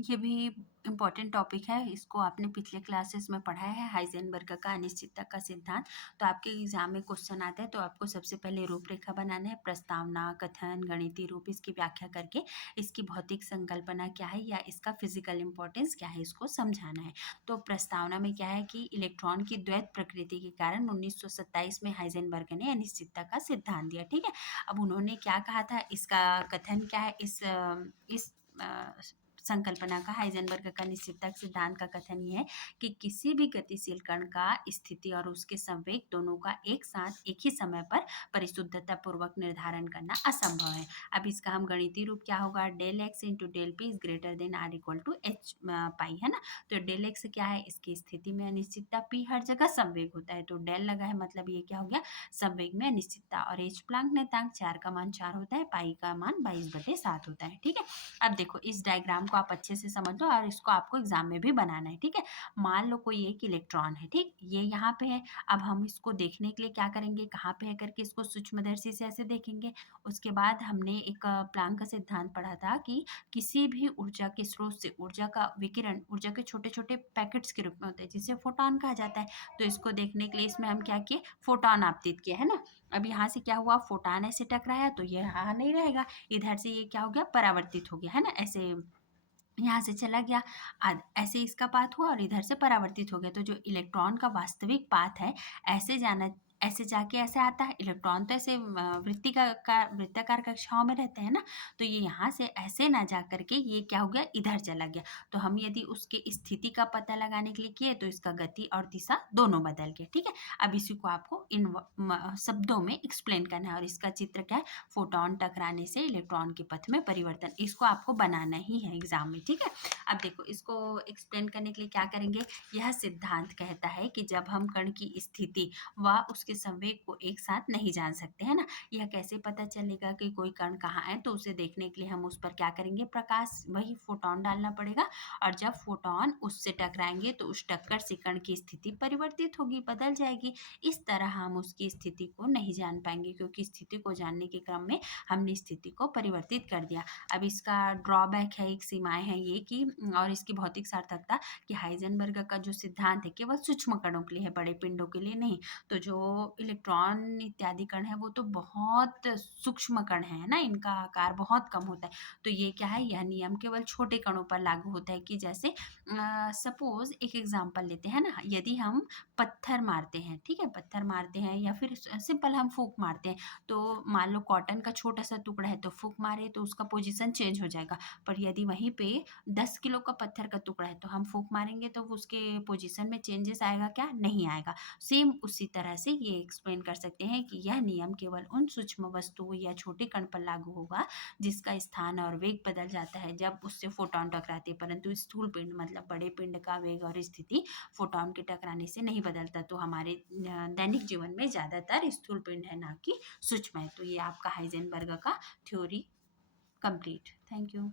ये भी important topic है, इसको आपने पिछले क्लासेस में पढ़ा है, हाइजेनबर्ग का अनिश्चितता का सिद्धांत। तो आपके एग्जाम में क्वेश्चन आता है तो आपको सबसे पहले रूपरेखा बनाना है, प्रस्तावना, कथन, गणितीय रूप, इसकी व्याख्या करके इसकी भौतिक संकल्पना क्या है या इसका फिजिकल इंपॉर्टेंस क्या है इसको समझाना है। तो प्रस्तावना में क्या है कि इलेक्ट्रॉन की द्वैत प्रकृति के कारण 1927 में हाइजेनबर्ग ने अनिश्चितता का सिद्धांत दिया। ठीक है, अब उन्होंने क्या कहा था, इसका कथन क्या है, इस संकल्पना का, हाइजेनबर्ग का निश्चितता सिद्धांत का कथन ये है कि किसी भी गतिशील कण का स्थिति और उसके संवेग दोनों का एक साथ एक ही समय पर परिशुद्धता पूर्वक निर्धारण करना असंभव है। अब इसका हम गणितीय रूप क्या होगा, del x into del p is greater than or equal to h pi, है ना। तो डेल एक्स क्या है, इसकी स्थिति में अनिश्चितता, पी हर जगह संवेग होता है, तो डेल लगा है मतलब ये क्या हो गया, संवेग में अनिश्चितता, और एच प्लांक नेतांक 4 का मान 4 होता है, पाई का मान 22/7 होता है। ठीक है, अब देखो इस डायग्राम को आप अच्छे से समझ लो और इसको आपको एग्जाम में भी बनाना है। ठीक है, मान लो कोई एक इलेक्ट्रॉन है, ठीक, ये यहाँ पे है। अब हम इसको देखने के लिए क्या करेंगे, कहाँ पे है करके इसको सूक्ष्मदर्शी से ऐसे देखेंगे। उसके बाद हमने एक प्लांक का सिद्धांत पढ़ा था कि किसी भी ऊर्जा के स्रोत से ऊर्जा का विकिरण ऊर्जा के छोटे छोटे पैकेट्स के रूप में होते हैं, जिसे फोटॉन कहा जाता है। तो इसको देखने के लिए इसमें हम क्या किए, फोटॉन आपतित किए, है ना। अब यहाँ से क्या हुआ, फोटॉन ऐसे टकराया तो ये यहाँ नहीं रहेगा, इधर से ये क्या हो गया, परावर्तित हो गया, है ना, ऐसे यहाँ से चला गया। ऐसे इसका पाथ हुआ और इधर से परावर्तित हो गया। तो जो इलेक्ट्रॉन का वास्तविक पाथ है, ऐसे जाना, ऐसे जाके ऐसे आता है। इलेक्ट्रॉन तो ऐसे वृत्ताकार कक्षाओं में रहते हैं ना, तो ये यहाँ से ऐसे ना जा करके ये क्या हो गया, इधर चला गया। तो हम यदि उसके स्थिति का पता लगाने के लिए किए तो इसका गति और दिशा दोनों बदल गए। ठीक है, अब इसी को आपको इन शब्दों में एक्सप्लेन करना है, और इसका चित्र क्या है, फोटॉन टकराने से इलेक्ट्रॉन के पथ में परिवर्तन, इसको आपको बनाना ही है एग्जाम में। ठीक है, अब देखो इसको एक्सप्लेन करने के लिए क्या करेंगे, यह सिद्धांत कहता है कि जब हम कण की स्थिति व उसके संवेग को एक साथ नहीं जान सकते, है ना, यह कैसे पता चलेगा कि कोई कण कहाँ है, तो उसे देखने के लिए हम उस पर क्या करेंगे, प्रकाश, वही फोटॉन डालना पड़ेगा, और जब फोटॉन उससे टकराएंगे तो उस टक्कर से कण की स्थिति परिवर्तित होगी, बदल जाएगी। इस तरह हम उसकी स्थिति को नहीं जान पाएंगे, क्योंकि स्थिति को जानने के क्रम में हमने स्थिति को परिवर्तित कर दिया। अब इसका ड्रॉबैक है, एक सीमाएं हैं ये कि, और इसकी भौतिक सार्थकता कि हाइजेनबर्ग का जो सिद्धांत है केवल सूक्ष्म कणों के लिए है, बड़े पिंडों के लिए नहीं। तो जो इलेक्ट्रॉन इत्यादि कण है वो तो बहुत सूक्ष्म कण है ना, इनका आकार बहुत कम होता है। तो ये क्या है, यह नियम केवल छोटे कणों पर लागू होता है, कि जैसे सपोज एक एग्जांपल लेते हैं ना, यदि हम पत्थर मारते हैं, ठीक है, पत्थर मारते हैं या फिर सिंपल हम फूंक मारते हैं, तो मान लो कॉटन का छोटा सा टुकड़ा है तो फूंक मारे तो उसका पोजीशन चेंज हो जाएगा। पर यदि वहीं पे 10 किलो का पत्थर का टुकड़ा है तो हम फूंक मारेंगे तो उसके पोजीशन में चेंजेस आएगा क्या, नहीं आएगा। सेम उसी तरह से ये एक्सप्लेन कर सकते हैं कि यह नियम केवल उन सूक्ष्म वस्तुओं या छोटे कण पर लागू होगा जिसका स्थान और वेग बदल जाता है जब उससे फोटॉन टकराते हैं, परंतु स्थूल पिंड मतलब बड़े पिंड का वेग और स्थिति फोटॉन के टकराने से नहीं बदलता। तो हमारे दैनिक जीवन में ज़्यादातर स्थूल पिंड है, ना कि सूक्ष्म है। तो ये आपका हाइजेनबर्ग का थ्योरी कंप्लीट। Thank you.